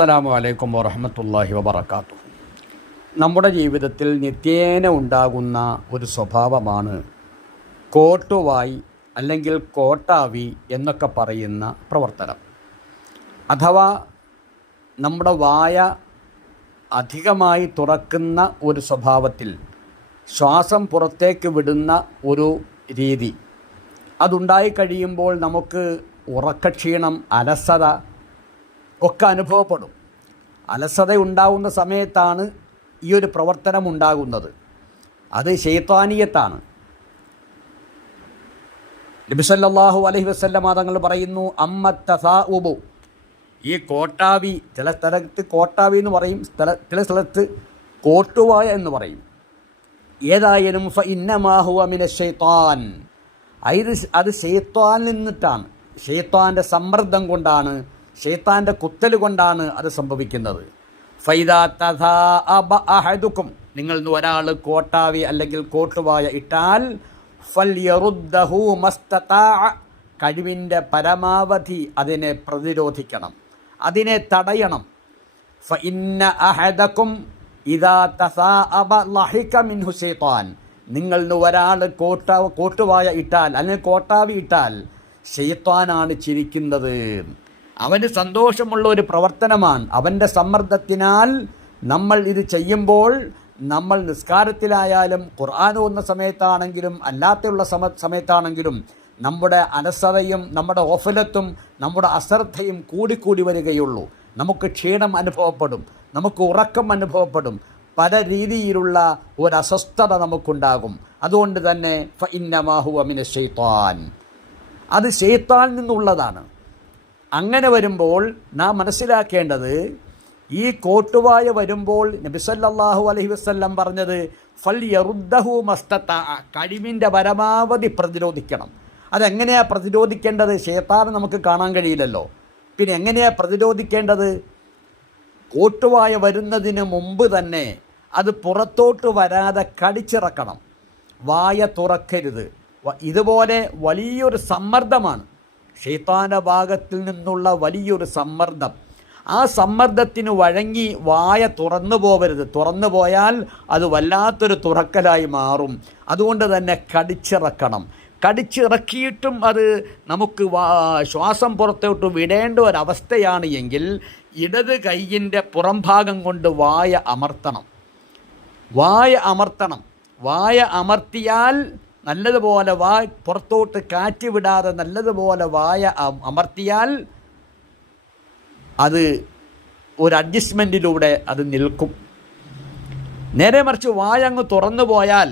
അസ്സലാമു അലൈക്കും വറഹ്മത്തുള്ളാഹി വബറകാതുഹു. നമ്മുടെ ജീവിതത്തിൽ നിത്യേന ഉണ്ടാകുന്ന ഒരു സ്വഭാവമാണ് കോട്ടുവായി അല്ലെങ്കിൽ കോട്ടാവി എന്നൊക്കെ പറയുന്ന പ്രവർത്തനം. അഥവാ നമ്മുടെ വായ അധികമായി തുറക്കുന്ന ഒരു സ്വഭാവത്തിൽ ശ്വാസം പുറത്തേക്ക് വിടുന്ന ഒരു രീതി. അതുണ്ടായി കഴിയുമ്പോൾ നമുക്ക് ഉറക്കക്ഷീണം, അലസത ഒക്കെ അനുഭവപ്പെടും. അലസത ഉണ്ടാകുന്ന സമയത്താണ് ഈ ഒരു പ്രവർത്തനം ഉണ്ടാകുന്നത്. അത് ശൈത്വാനിയത്താണ്. നബി സല്ലല്ലാഹു അലൈഹി വസല്ലം തങ്ങൾ പറയുന്നു, അമ്മത്തസാഉബു, ഈ കോട്ടാവി, ചില സ്ഥലത്ത് കോട്ടാവി എന്ന് പറയും, ചില സ്ഥലത്ത് കോട്ടുവായ എന്ന് പറയും. ഏതായാലും ഫഇന്നമാ ഹുവ മിനശ്ശൈത്താൻ, അത് ശൈത്വാനിൽ നിന്നിട്ടാണ്, ശൈത്വാൻ്റെ സമ്മർദ്ദം കൊണ്ടാണ്, ശൈത്താൻ്റെ കുത്തൽ കൊണ്ടാണ് അത് സംഭവിക്കുന്നത്. ഫൈദാ തസാഅബ അഹദുക്കും, നിങ്ങളിൽ നിന്ന് ഒരാൾ കോട്ടാവി അല്ലെങ്കിൽ കോട്ടുവായ ഇട്ടാൽ ഫൽയറുദ്ദഹു മസ്തതാഅ, കഴിവിൻ്റെ പരമാവധി അതിനെ പ്രതിരോധിക്കണം, അതിനെ തടയണം. ഫഇന്ന അഹദക്കും ഇദാ തസാഅബ ലഹിക മിൻഹു ശൈത്താൻ, നിങ്ങളിൽ നിന്ന് ഒരാൾ കോട്ടുവായ ഇട്ടാൽ അല്ലെങ്കിൽ കോട്ടാവി ഇട്ടാൽ ശൈത്താനാണ് ചിരിക്കുന്നത്. അവന് സന്തോഷമുള്ള ഒരു പ്രവർത്തനമാണ്. അവൻ്റെ സമ്മർദ്ദത്തിനാൽ നമ്മൾ ഇത് ചെയ്യുമ്പോൾ, നമ്മൾ നിസ്കാരത്തിലായാലും ഖുർആൻ ഓതുന്ന സമയത്താണെങ്കിലും അല്ലാത്തുള്ള സമയത്താണെങ്കിലും നമ്മുടെ അലസതയും നമ്മുടെ ഓഫലത്തും നമ്മുടെ അശ്രദ്ധയും കൂടിക്കൂടി വരികയുള്ളൂ. നമുക്ക് ക്ഷീണം അനുഭവപ്പെടും, നമുക്ക് ഉറക്കം അനുഭവപ്പെടും, പല രീതിയിലുള്ള ഒരു അസ്വസ്ഥത നമുക്കുണ്ടാകും. അതുകൊണ്ട് തന്നെ ഫഇന്നമാ ഹുവ മിനശ്ശൈത്താൻ, അത് ശൈത്താനിൽ നിന്നുള്ളതാണ്. അങ്ങനെ വരുമ്പോൾ നാം മനസ്സിലാക്കേണ്ടത്, ഈ കോട്ടുവായ വരുമ്പോൾ നബി സല്ലല്ലാഹു അലൈഹി വസല്ലം പറഞ്ഞത് ഫൽയറുദ്ദഹു മസ്തതാഅ, കഴിവിൻ്റെ പരമാവധി പ്രതിരോധിക്കണം. അതെങ്ങനെയാണ് പ്രതിരോധിക്കേണ്ടത്? ശൈത്താനെ നമുക്ക് കാണാൻ കഴിയില്ലല്ലോ, പിന്നെ എങ്ങനെയാണ് പ്രതിരോധിക്കേണ്ടത്? കോട്ടുവായ വരുന്നതിന് മുമ്പ് തന്നെ അത് പുറത്തോട്ട് വരാതെ കടിച്ചിറക്കണം, വായ തുറക്കരുത്. ഇതുപോലെ വലിയൊരു സമ്മർദ്ദമാണ്, ശൈത്താൻ്റെ ഭാഗത്തിൽ നിന്നുള്ള വലിയൊരു സമ്മർദ്ദം. ആ സമ്മർദ്ദത്തിന് വഴങ്ങി വായ തുറന്നു പോകരുത്. തുറന്നു പോയാൽ അത് വല്ലാത്തൊരു തുറക്കലായി മാറും. അതുകൊണ്ട് തന്നെ കടിച്ചിറക്കണം. കടിച്ചിറക്കിയിട്ടും അത് നമുക്ക് ശ്വാസം പുറത്തോട്ട് വിടേണ്ട ഒരവസ്ഥയാണ് എങ്കിൽ ഇടത് കൈയിൻ്റെ പുറംഭാഗം കൊണ്ട് വായ അമർത്തണം. വായ അമർത്തിയാൽ നല്ലതുപോലെ പുറത്തോട്ട് കാറ്റ് വിടാതെ നല്ലതുപോലെ വായ അമർത്തിയാൽ അത് ഒരു അഡ്ജസ്റ്റ്മെൻറ്റിലൂടെ അത് നിൽക്കും. നേരെ മറിച്ച് വായ അങ്ങ് തുറന്നു പോയാൽ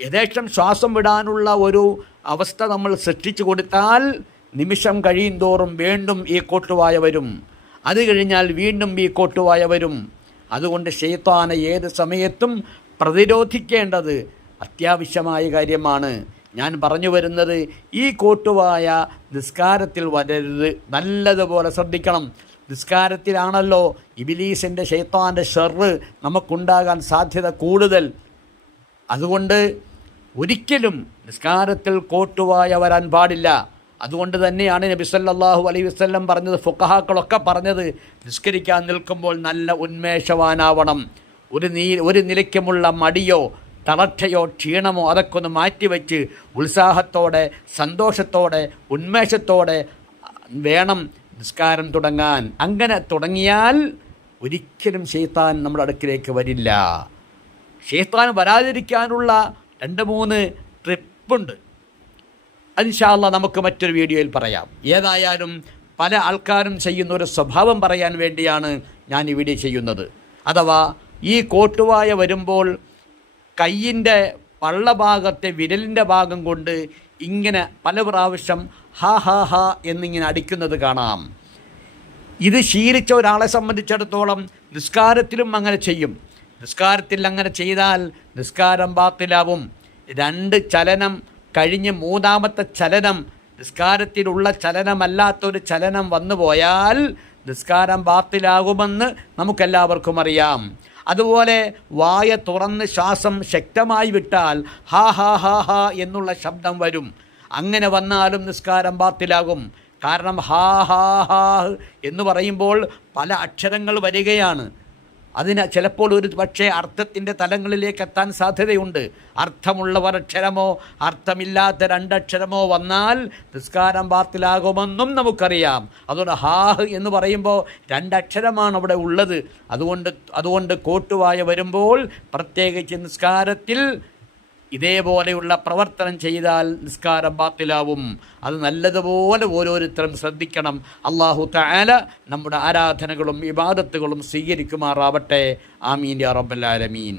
യഥേഷ്ടം ശ്വാസം വിടാനുള്ള ഒരു അവസ്ഥ നമ്മൾ സൃഷ്ടിച്ചു കൊടുത്താൽ നിമിഷം കഴിയും തോറും വീണ്ടും ഈ കോട്ടുവായ വരും. അത് കഴിഞ്ഞാൽ വീണ്ടും ഈ കോട്ടുവായ വരും. അതുകൊണ്ട് ശൈത്താനെ ഏത് സമയത്തും പ്രതിരോധിക്കേണ്ടത് അത്യാവശ്യമായ കാര്യമാണ്. ഞാൻ പറഞ്ഞു വരുന്നത്, ഈ കോട്ടുവായ നിസ്കാരത്തിൽ വരരുത്. നല്ലതുപോലെ ശ്രദ്ധിക്കണം. നിസ്കാരത്തിലാണല്ലോ ഇബ്ലീസിൻ്റെ ശൈത്താൻ്റെ ഷർറ് നമുക്കുണ്ടാകാൻ സാധ്യത കൂടുതൽ. അതുകൊണ്ട് ഒരിക്കലും നിസ്കാരത്തിൽ കോട്ടുവായ വരാൻ പാടില്ല. അതുകൊണ്ട് തന്നെയാണ് നബി സല്ലല്ലാഹു അലൈഹി വസല്ലം പറഞ്ഞത്, ഫുഖഹാക്കളൊക്കെ പറഞ്ഞത്, നിസ്കരിക്കാൻ നിൽക്കുമ്പോൾ നല്ല ഉന്മേഷവാനാവണം. ഒരു നിലയ്ക്കുമുള്ള മടിയോ തളർച്ചയോ ക്ഷീണമോ അതൊക്കെ ഒന്ന് മാറ്റിവെച്ച് ഉത്സാഹത്തോടെ, സന്തോഷത്തോടെ, ഉന്മേഷത്തോടെ വേണം നിസ്കാരം തുടങ്ങാൻ. അങ്ങനെ തുടങ്ങിയാൽ ഒരിക്കലും ശൈത്താൻ നമ്മുടെ അടുക്കിലേക്ക് വരില്ല. ശൈത്താൻ വരാതിരിക്കാനുള്ള 2-3 ട്രിപ്പുണ്ട്. ഇൻഷാ അല്ലാഹ് നമുക്ക് മറ്റൊരു വീഡിയോയിൽ പറയാം. ഏതായാലും പല ആൾക്കാരും ചെയ്യുന്ന ഒരു സ്വഭാവം പറയാൻ വേണ്ടിയാണ് ഞാൻ ഈ വീഡിയോ ചെയ്യുന്നത്. അഥവാ ഈ കോട്ടുവായ വരുമ്പോൾ കയ്യിൻ്റെ പള്ളഭാഗത്തെ വിരലിൻ്റെ ഭാഗം കൊണ്ട് ഇങ്ങനെ പല പ്രാവശ്യം ഹാ ഹാ ഹാ എന്നിങ്ങനെ അടിക്കുന്നത് കാണാം. ഇത് ശീലിച്ച ഒരാളെ സംബന്ധിച്ചിടത്തോളം നിസ്കാരത്തിലും അങ്ങനെ ചെയ്യും. നിസ്കാരത്തിൽ അങ്ങനെ ചെയ്താൽ നിസ്കാരം ബാത്തിലാവും. 2 ചലനം കഴിഞ്ഞ് 3ാമത്തെ ചലനം, നിസ്കാരത്തിലുള്ള ചലനമല്ലാത്തൊരു ചലനം വന്നു പോയാൽ നിസ്കാരം ബാത്തിലാകുമെന്ന് നമുക്കെല്ലാവർക്കും അറിയാം. അതുപോലെ വായ തുറന്ന് ശ്വാസം ശക്തമായി വിട്ടാൽ ഹാ ഹാ ഹാ ഹാ എന്നുള്ള ശബ്ദം വരും. അങ്ങനെ വന്നാലും നിസ്കാരം ബാത്തിലാകും. കാരണം ഹാ ഹാ ഹാ എന്ന് പറയുമ്പോൾ പല അക്ഷരങ്ങൾ വരികയാണ്. അതിന് ചിലപ്പോൾ ഒരു പക്ഷേ അർത്ഥത്തിൻ്റെ തലങ്ങളിലേക്ക് എത്താൻ സാധ്യതയുണ്ട്. അർത്ഥമുള്ള ഒരക്ഷരമോ അർത്ഥമില്ലാത്ത രണ്ടക്ഷരമോ വന്നാൽ നിസ്കാരം ബാത്തിലാകുമെന്നും നമുക്കറിയാം. അതുകൊണ്ട് ഹാഹ് എന്ന് പറയുമ്പോൾ രണ്ടക്ഷരമാണ് അവിടെ ഉള്ളത്. അതുകൊണ്ട് കോട്ടുവായ വരുമ്പോൾ പ്രത്യേകിച്ച് നിസ്കാരത്തിൽ ഇതേപോലെയുള്ള പ്രവർത്തനം ചെയ്താൽ നിസ്കാരം ബാത്തിലാവും. അത് നല്ലതുപോലെ ഓരോരുത്തരും ശ്രദ്ധിക്കണം. അല്ലാഹു തആല നമ്മുടെ ആരാധനകളും ഇബാദത്തുകളും സ്വീകരിക്കുമാറാവട്ടെ. ആമീൻ യാ റബ്ബൽ ആലമീൻ.